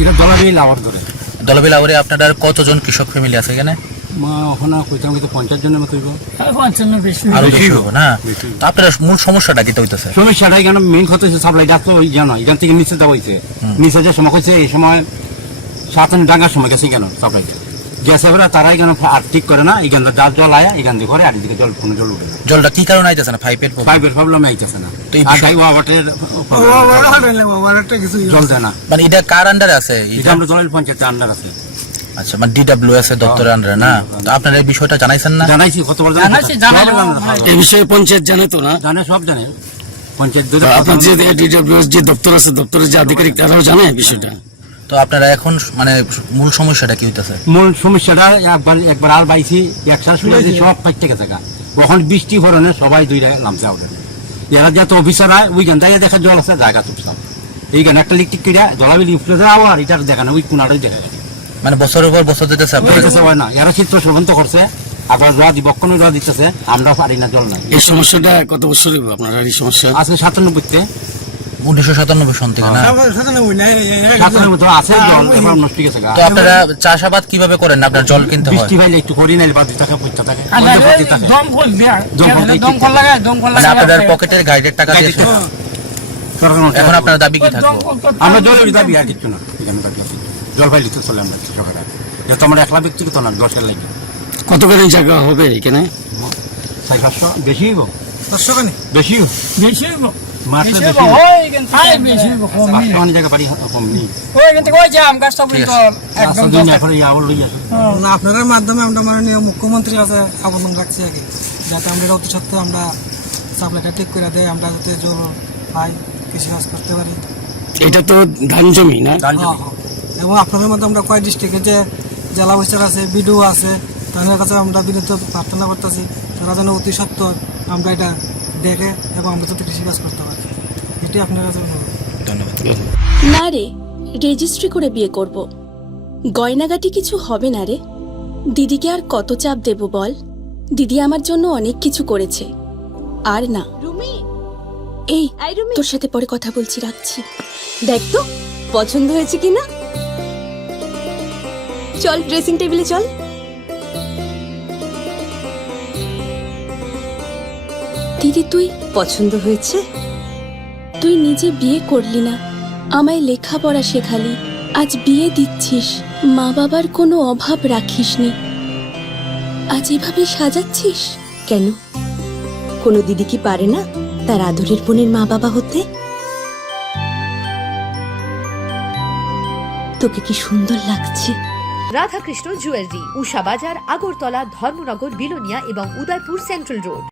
এটা দলাবি আওয়ার ধরে। দলবিলাউরে আপনার কতজন কৃষক ফ্যামিলি আছে এখানে? আপনার মূল সমস্যাটা কি হইতেছে? সমস্যাটা এখানে মেইন কথা হচ্ছে সাপ্লাই ডাক্তার ওই জানো এখান থেকে নিচে দেওয়া হয়েছে নিচে যে সময় হচ্ছে এই সময় সাতান্ন ডাঙ্গার সময় গেছে কেন সাপ্লাই এবার তারা এখানে আর ঠিক করে না এখান থেকে যার জল আয়া এখান থেকে করে আর এদিকে জল কোনো জল উঠে না। জলটা কি কারণে আইতেছে না? পাইপের পাইপের প্রবলেম আইতেছে না। এই আর বিষয়- ওয়াটারের জল দেয় না। মানে এটা কার আন্ডারে আছে? এটা এটা আমরা জলের পঞ্চায়েতের আন্ডার আছে। আচ্ছা মানে ডিডব্লিউএস এর দপ্তরের আন্ডারে না? তো আপনার এই বিষয়টা জানাইছেন না? জানাইছি কতবার জানাইলাম। জানে, এই বিষয়ে পঞ্চায়েত জানে তো না? জানে সব জানে। পঞ্চায়েত আপনার যে ডিডব্লিউএস যে দপ্তর আছে দপ্তরের যে আধিকারিক তারাও জানে বিষয়টা? তো আপনারা এখন মানে মূল সমস্যাটা কি হইতেছে? মূল সমস্যাটা একবার একবার আল বাইছি একসাথে শুনে যে সব ফাইট থেকে থাকা কখন বৃষ্টি ভরণে সবাই দুইটা নামছে আউটে এরা যত অফিসার হয় ওইখান থেকে দেখা জল আছে জায়গা তুলছিলাম এইখানে একটা লিক টিকিটা জলাবিলি উঠলে যাও আর এটা দেখা না ওই কোনাটাই দেখা যায় মানে বছরের পর বছর যেতেছে হয় না। এরা চিত্র সবন্ত করছে আবার রোয়া দিব কোনো রোয়া দিতেছে আমরা পারি না জল নাই। এই সমস্যাটা কত বছর আপনার এই সমস্যা? আজকে সাতানব্বইতে। উনিশশো সাতানব্বই সন থেকে না? তো। তো আপনারা চাষাবাদ কীভাবে করেন? আপনার জল কিনতে হয়? একটু করি বাদ পয়সা থাকে মানে লাগায় আপনাদের পকেটের গাইডের টাকা দিয়ে এখন আপনার দাবি কি থাকব? তো আমরা জলের দাবি আর কিচ্ছু না তো চলে আমরা কৃষকেরা যেহেতু আমরা একলা ব্যক্তিগত না দশের লাগে। কতখানি জায়গা হবে এখানে? চার পাঁচশো? বেশি হইব? বেশি বেশি হইব। মাসে বেশি বেশি হইব হইব ওই কিন্তু তাই বেশি হইব কম নেই। পাঁচশো অনেক জায়গা বাড়ি কম নেই। ওই কিন্তু ওই যে গাছটা ঠিক কিন্তু একদম রাস্তা দিন এখন লই আসে না আপনাদের মাধ্যমে আমরা মাননীয় মুখ্যমন্ত্রীর কাছে আবেদন রাখছি আগে। যাতে আমরা অতি সত্ত্বেও আমরা সাপ্লাইটা ঠিক করে দেয় আমরা যাতে জল পাই কৃষিকাজ করতে পারি। এটা তো ধান জমি না? ধান জমি। হ্যাঁ, হ্যাঁ। এবং আপনাদের মধ্যে আমরা কয় ডিস্ট্রিক্টে যে জেলা অফিসার আছে বিডিও আছে তাদের কাছে আমরা বিনীত প্রার্থনা করতেছি তারা যেন অতি সত্ত্বর আমরা এটা দেখে এবং আমরা যাতে কৃষিকাজ করতে পারি। এটি আপনার ধন্যবাদ। না রে রেজিস্ট্রি করে বিয়ে করব। গয়নাগাটি কিছু হবে না রে। দিদিকে আর কত চাপ দেব বল? দিদি আমার জন্য অনেক কিছু করেছে। আর না। রুমি! এই তোর সাথে পরে কথা বলছি রাখছি। দেখ তো পছন্দ হয়েছে কিনা? চল ড্রেসিং টেবিলে চল। দিদি, তুই পছন্দ হয়েছে? তুই নিজে বিয়ে করলি না। আমায় লেখাপড়া শেখালি। আজ বিয়ে দিচ্ছিস। মা বাবার কোনো অভাব রাখিসনি। আজ এভাবে সাজাচ্ছিস কেন? কোনো দিদি কি পারে না তার আদরের বোনের মা বাবা হতে? তোকে কি সুন্দর লাগছে? রাধাকৃষ্ণ জুয়েলারি, উষা বাজার, আগরতলা, ধর্মনগর, বিলোনিয়া এবং উদয়পুর সেন্ট্রাল রোড।